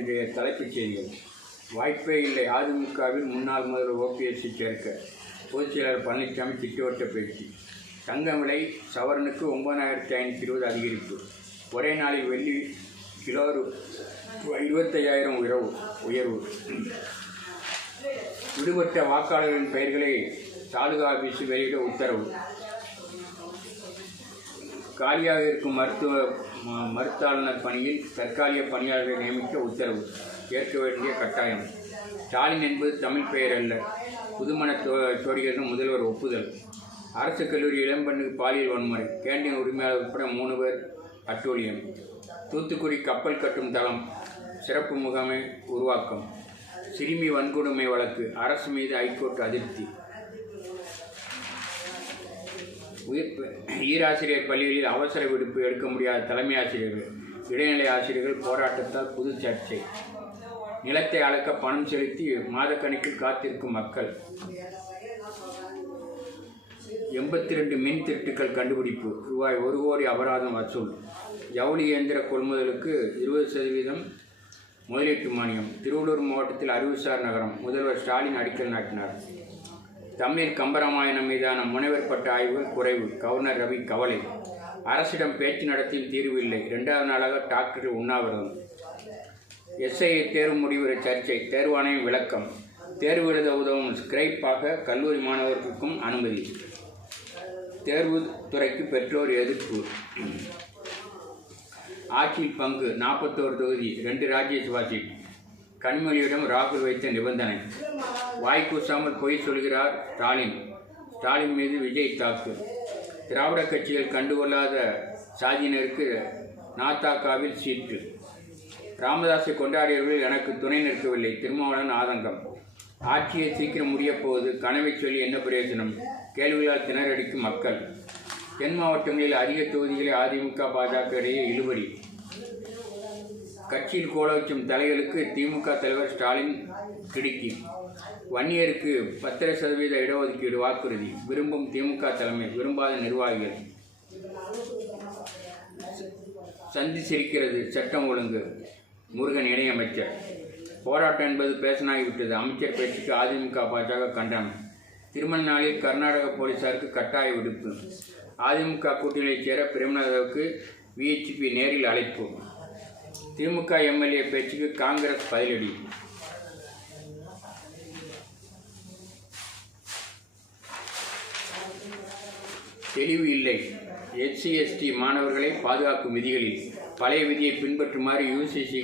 இன்றைய தலைப்புச் செய்திகள். வாய்ப்பே இல்லை, அதிமுகவில் முன்னாள் முதல்வர் ஓபிஎஸ்ஸை சேர்க்க பொதுச்செயலாளர் பழனிசாமி திட்டவட்ட பேச்சு. தங்க விலை சவரனுக்கு 9,520 அதிகரிப்பு. ஒரே நாளில் வெள்ளி கிலோ 25,000 உயர்வு. விடுபட்ட வாக்காளர்களின் பெயர்களை தாலுகா ஆபீஸில் வெளியிட உத்தரவு. காலியாக இருக்கும் மருத்துவாளர் பணியில் தற்காலிக பணியாளர்களை நியமிக்க உத்தரவு. ஏற்க வேண்டிய கட்டாயம். ஸ்டாலின் என்பது தமிழ் பெயர் அல்ல. புதுமண ஜோடிகளுடன் முதல்வர் ஒப்புதல். அரசு கல்லூரி இளம்பெண்ணுக்கு பாலியல் வன்முறை. கேண்டீன் உரிமையாளர் உட்பட 3 பேர் அட்டூழியம். தூத்துக்குடி கப்பல் கட்டும் தளம் சிறப்பு முகாமை உருவாக்கம். சிறுமி வன்கொடுமை வழக்கு. அரசு மீது ஐகோர்ட் அதிருப்தி. ஈராசிரியர் பள்ளிகளில் அவசர விடுப்பு எடுக்க முடியாத தலைமை ஆசிரியர்கள், இடைநிலை ஆசிரியர்கள் போராட்டத்தால் புது சர்ச்சை. நிலத்தை அளக்க பணம் செலுத்தி மாதக்கணக்கில் காத்திருக்கும் மக்கள். 82 மின் திருட்டுக்கள் கண்டுபிடிப்பு. ரூபாய் 1 கோடி அபராதம் வசூல். ஜவுளி இயந்திர கொள்முதலுக்கு 20% முதலீட்டு மானியம். திருவள்ளூர் மாவட்டத்தில் அறிவுசார் நகரம். முதல்வர் ஸ்டாலின் அடிக்கல் நாட்டினார். தமிழில் கம்பராமாயணம் மீதான முனைவர் பட்ட ஆய்வுகள் குறைவு. கவர்னர் ரவி கவலை. அரசிடம் பேச்சு நடத்தியும் தீர்வு இல்லை. 2வது நாளாக டாக்டர்கள் உண்ணாவிரதம். எஸ்ஐ தேர்வு முடிவு சர்ச்சை. தேர்வாணையம் விளக்கம். தேர்வு எழுத உதவும் ஸ்கிரைப்பாக கல்லூரி மாணவர்களுக்கும் அனுமதி. தேர்வு துறைக்கு பெற்றோர் எதிர்ப்பு. ஆட்சியில் பங்கு. 41 தொகுதி, 2 ராஜ்யசபா சீட். கனிமொழியிடம் ராகுல் வைத்த நிபந்தனை. வாய் கூசாமல் பொய் சொல்கிறார் ஸ்டாலின். ஸ்டாலின் மீது விஜய் தாக்கு. திராவிட கட்சிகள் கண்டுகொள்ளாத சாதியினருக்கு நாத்தாக்காவில் சீட்டு. ராமதாஸை கொண்டாடியவர்கள் எனக்கு துணை நிற்கவில்லை. திருமாவளவன் ஆதங்கம். ஆட்சியை சீக்கிரம் முடியப் போவது. கனவை சொல்லி என்ன பிரயோஜனம்? கேள்விகளால் திணறடிக்கும் மக்கள். தென் மாவட்டங்களில் அதிக தொகுதிகளை அதிமுக பாஜக இடையே இழுபறி. கட்சியில் கோலோச்சும் தலைகளுக்கு திமுக தலைவர் ஸ்டாலின் கிடுக்கி. வன்னியருக்கு 10% இடஒதுக்கீடு வாக்குறுதி. விரும்பும் திமுக தலைமை, விரும்பாத நிர்வாகிகள். சந்தி சிரிக்கிறது சட்டம் ஒழுங்கு. முருகன் இணையமைச்சர். போராட்டம் என்பது பேசனாகிவிட்டது. அமைச்சர் பேச்சுக்கு அதிமுக பாஜக கண்டனம். திருமண நாளில் கர்நாடக போலீசாருக்கு கட்டாய விடுப்பு. அதிமுக கூட்டணியைச் சேர பிரேமலதாவுக்கு விஹெச்பி நேரில் அழைப்பு. திமுக எம்எல்ஏ பேச்சுக்கு காங்கிரஸ் பதிலடி. தெளிவு இல்லை. SC ST மாணவர்களை பாதுகாக்கும் விதிகளில் பழைய விதியை பின்பற்றுமாறு UGC